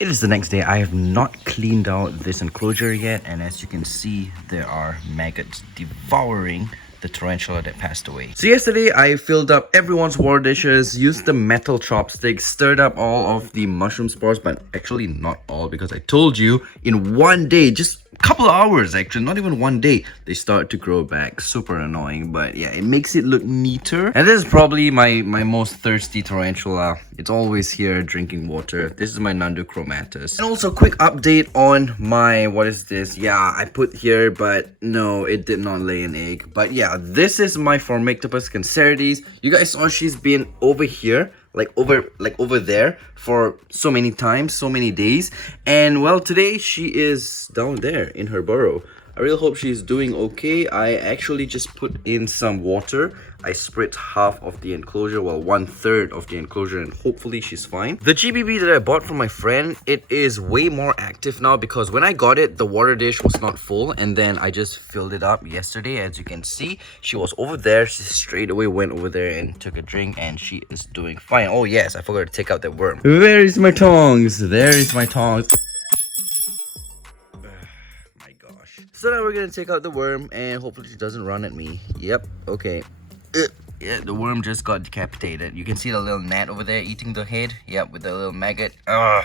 It is the next day. I have not cleaned out this enclosure yet, and as you can see, there are maggots devouring the tarantula that passed away. So yesterday, I filled up everyone's water dishes, used the metal chopsticks, stirred up all of the mushroom spores, but actually not all, because I told you in one day, just a couple of hours actually, not even one day, they start to grow back. Super annoying, but yeah, it makes it look neater. And this is probably my most thirsty tarantula. It's always here drinking water. This is my Nhandu chromatus. And also quick update on my, what is this? Yeah, I put here, but no, it did not lay an egg. But yeah, this is my Phormictopus cancerides. You guys saw she's been over here, like over there for so many times, so many days. And well, today she is down there in her burrow. I really hope she's doing okay. I actually just put in some water. I sprayed half of the enclosure, well, 1/3 of the enclosure, and hopefully she's fine. The GBB that I bought from my friend, it is way more active now because when I got it, the water dish was not full, and then I just filled it up yesterday. As you can see, she was over there. She straight away went over there and took a drink, and she is doing fine. Oh yes, I forgot to take out that worm. Where is my tongs? There is my tongs. So now we're gonna take out the worm and hopefully she doesn't run at me. Yep, okay. Yeah, the worm just got decapitated. You can see the little gnat over there eating the head. Yep, with the little maggot.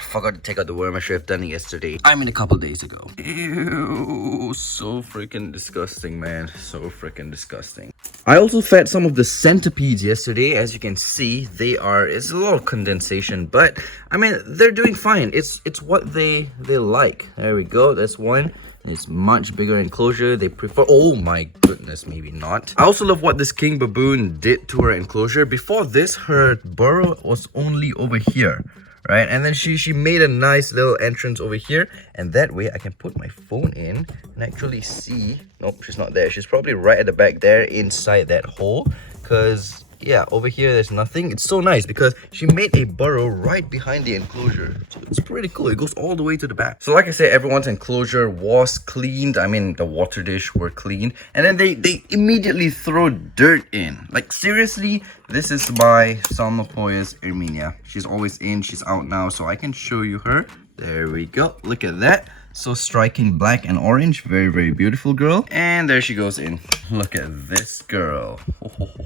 Forgot to take out the worm. I should have done it yesterday. I mean, a couple days ago. Ew, so freaking disgusting, man. So freaking disgusting. I also fed some of the centipedes yesterday. As you can see, it's a lot of condensation, but I mean, they're doing fine. It's what they like. There we go. That's one. It's much bigger enclosure. They prefer, oh my goodness, maybe not. I also love what this king baboon did to her enclosure. Before this, her burrow was only over here, right? And then she made a nice little entrance over here, and that way I can put my phone in and actually see. Nope, she's not there. She's probably right at the back there inside that hole, because yeah, over here there's nothing. It's so nice because she made a burrow right behind the enclosure. So it's pretty cool. It goes all the way to the back. So like I said, everyone's enclosure was cleaned. I mean, the water dish were cleaned. And then they immediately throw dirt in. Like seriously, this is my Psalmopoeus irminia. She's always in. She's out now, so I can show you her. There we go. Look at that. So striking black and orange. Very, very beautiful girl. And there she goes in. Look at this girl.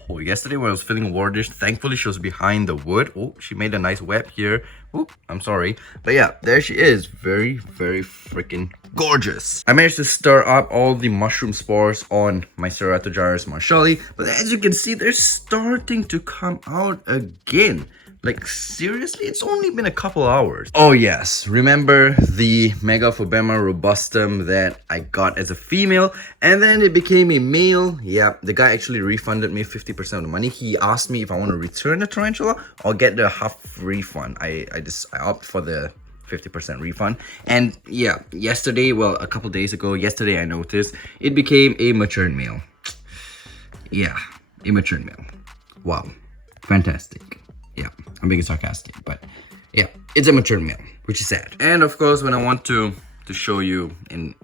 Yesterday when I was filling water dish, thankfully she was behind the wood. Oh, she made a nice web here. Oh, I'm sorry. But yeah, there she is. Very, very freaking gorgeous. I managed to stir up all the mushroom spores on my Ceratogyrus marshalli. But as you can see, they're starting to come out again. Like seriously, it's only been a couple hours. Oh yes, remember the Megaphobema robustum that I got as a female and then it became a male? Yeah, the guy actually refunded me 50% of the money. He asked me if I want to return the tarantula or get the half refund. I opted for the 50% refund. And yeah, yesterday, well, a couple days ago, yesterday I noticed it became a matured male. Yeah, a matured male. Wow, fantastic. Yeah, I'm being sarcastic, but yeah, it's a mature male, which is sad. And of course, when I want to show you in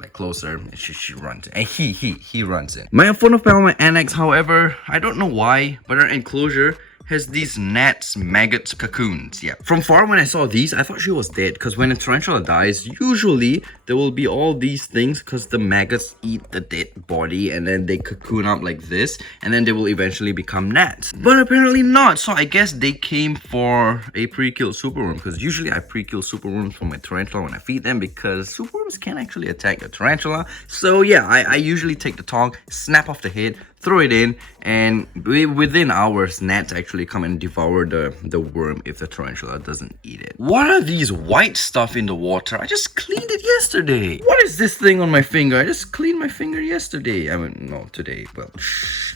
like closer, she runs in. And he runs in. My Aphonopelma anax, however, I don't know why, but her enclosure has these gnats, maggots, cocoons. Yeah, from far when I saw these, I thought she was dead, because when a tarantula dies, usually there will be all these things because the maggots eat the dead body and then they cocoon up like this and then they will eventually become gnats. But apparently not, so I guess they came for a pre-killed superworm, because usually I pre-kill superworms for my tarantula when I feed them because superworms can actually attack a tarantula. So yeah, I usually take the tong, snap off the head, throw it in, and within hours, gnats actually come and devour the worm if the tarantula doesn't eat it. What are these white stuff in the water? I just cleaned it yesterday. What is this thing on my finger? I just cleaned my finger yesterday. I mean, no, today. Well,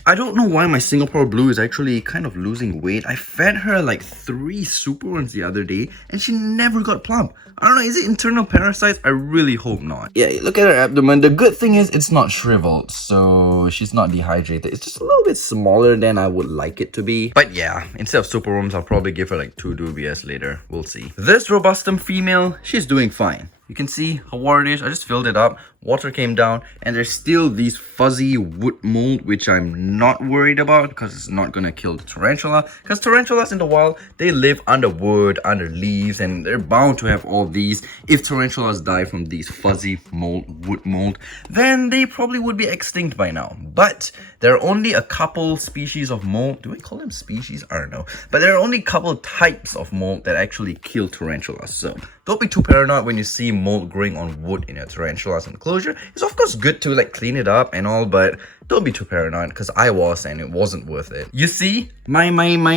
I don't know why my Singapore blue is actually kind of losing weight. I fed her like 3 superworms the other day, and she never got plump. I don't know, is it internal parasites? I really hope not. Yeah, look at her abdomen. The good thing is it's not shriveled, so she's not dehydrated. It's just a little bit smaller than I would like it to be. But yeah, instead of superworms, I'll probably give her like 2 dubias later. We'll see. This robustum female, she's doing fine. You can see her water dish. I just filled it up water came down, and there's still these fuzzy wood mold, which I'm not worried about because it's not gonna kill the tarantula. Because tarantulas in the wild, they live under wood, under leaves, and they're bound to have all these. If tarantulas die from these fuzzy mold, wood mold, then they probably would be extinct by now. But there are only a couple species of mold. Do we call them species? I don't know. But there are only a couple types of mold that actually kill tarantulas. So don't be too paranoid when you see mold growing on wood in your tarantula's enclosure. It's of course good to like clean it up and all, but don't be too paranoid, because I was, and it wasn't worth it. You see, my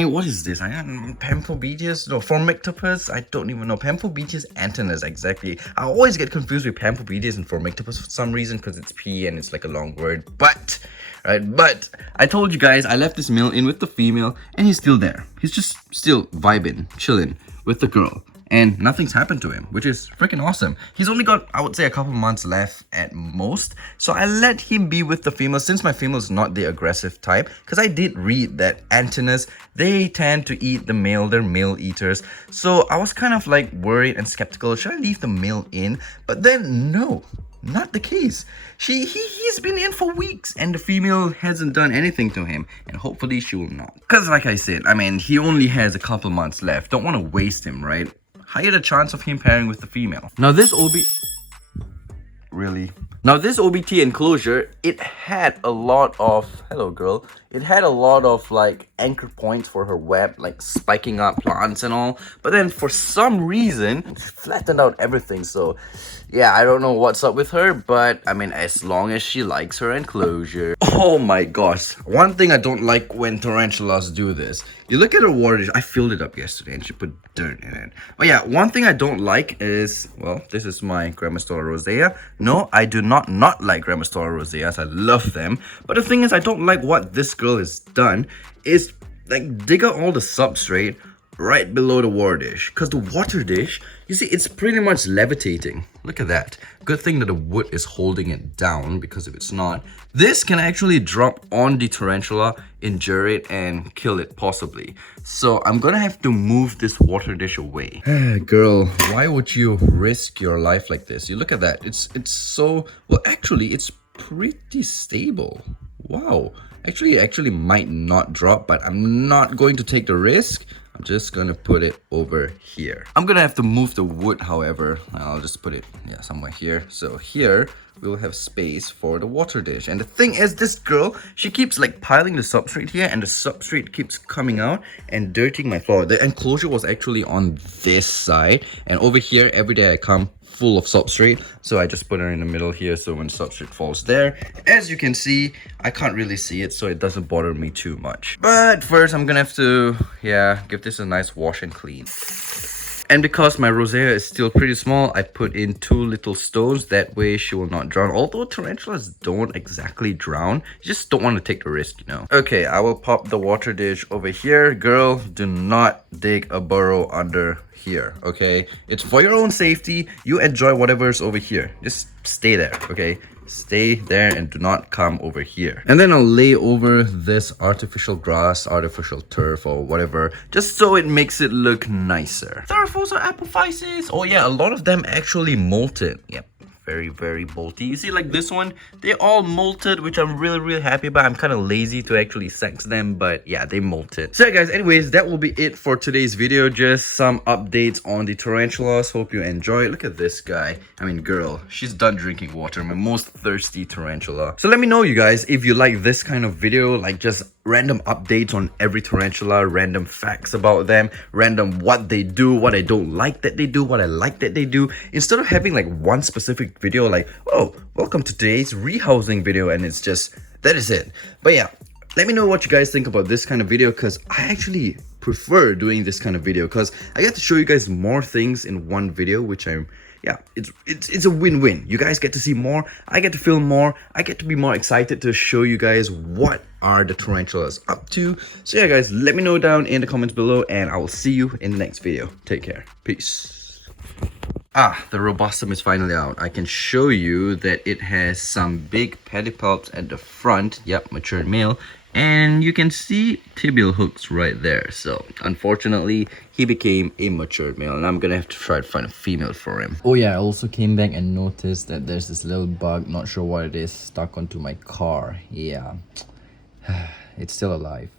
what is this? Pamphobeteus? No, Phormictopus? I don't even know. Pamphobeteus antinous, exactly. I always get confused with Pamphobeteus and Phormictopus for some reason, because it's P and it's like a long word. But I told you guys, I left this male in with the female, and he's still there. He's just still vibing, chilling with the girl. And nothing's happened to him, which is freaking awesome. He's only got, I would say, a couple months left at most. So I let him be with the female, since my female is not the aggressive type. Because I did read that antinous, they tend to eat the male. They're male eaters. So I was kind of like worried and skeptical. Should I leave the male in? But then no. Not the case. He's been in for weeks, and the female hasn't done anything to him, and hopefully she will not. Because like I said, I mean, he only has a couple months left. Don't want to waste him, right? Higher the chance of him pairing with the female. Now this OBT enclosure, it had a lot of, hello girl, it had a lot of like anchor points for her web, like spiking up plants and all, but then for some reason it flattened out everything. So yeah, I don't know what's up with her, but I mean, as long as she likes her enclosure. Oh my gosh, one thing I don't like when tarantulas do this, you look at her water dish. I filled it up yesterday and she put dirt in it. But yeah, one thing I don't like is, well, this is my Grammostola rosea. No, I do not like Grammostola roseas. I love them. But the thing is, I don't like what this girl has done is like dig out all the substrate right below the water dish. Because the water dish, you see, it's pretty much levitating. Look at that. Good thing that the wood is holding it down, because if it's not, this can actually drop on the tarantula, injure it, and kill it possibly. So I'm gonna have to move this water dish away. Girl, why would you risk your life like this? You look at that. It's so, well, actually, it's pretty stable. Wow. Actually might not drop, but I'm not going to take the risk. I'm just gonna put it over here. I'm gonna have to move the wood, however. I'll just put it, yeah, somewhere here. So here we'll have space for the water dish. And the thing is, this girl, she keeps like piling the substrate here, and the substrate keeps coming out and dirtying my floor. The enclosure was actually on this side, and over here every day I come full of substrate, so I just put her in the middle here, so when substrate falls there, as you can see, I can't really see it, so it doesn't bother me too much. But first I'm gonna have to, yeah, give this a nice wash and clean. And because my rosea is still pretty small, I put in 2 little stones. That way she will not drown. Although tarantulas don't exactly drown, you just don't want to take the risk, you know. Okay, I will pop the water dish over here. Girl, do not dig a burrow under here, okay? It's for your own safety. You enjoy whatever's over here. Just stay there, okay? Stay there and do not come over here. And then I'll lay over this artificial grass, artificial turf, or whatever, just so it makes it look nicer. Theraphosa apophysis. Oh yeah, a lot of them actually molted. Yep. Very bolty. You see, like this one, they all molted, which I'm really happy about. I'm kind of lazy to actually sex them, but yeah, they molted. So yeah, guys, anyways, that will be it for today's video. Just some updates on the tarantulas. Hope you enjoy. Look at this guy. I mean, girl, she's done drinking water. My most thirsty tarantula. So let me know, you guys, if you like this kind of video, like just random updates on every tarantula, random facts about them, random what they do, what I don't like that they do, what I like that they do, instead of having like one specific video like, oh, welcome to today's rehousing video, and it's just, that is it. But yeah, let me know what you guys think about this kind of video, because I actually prefer doing this kind of video, because I get to show you guys more things in one video, which I'm, yeah, it's a win-win. You guys get to see more, I get to film more, I get to be more excited to show you guys what are the tarantulas up to. So yeah, guys, let me know down in the comments below, and I will see you in the next video. Take care. Peace. Ah, the robustum is finally out. I can show you that it has some big pedipalps at the front. Yep, mature male. And you can see tibial hooks right there. So unfortunately, he became a matured male, and I'm gonna have to try to find a female for him. Oh yeah, I also came back and noticed that there's this little bug, not sure what it is, stuck onto my car. Yeah, it's still alive.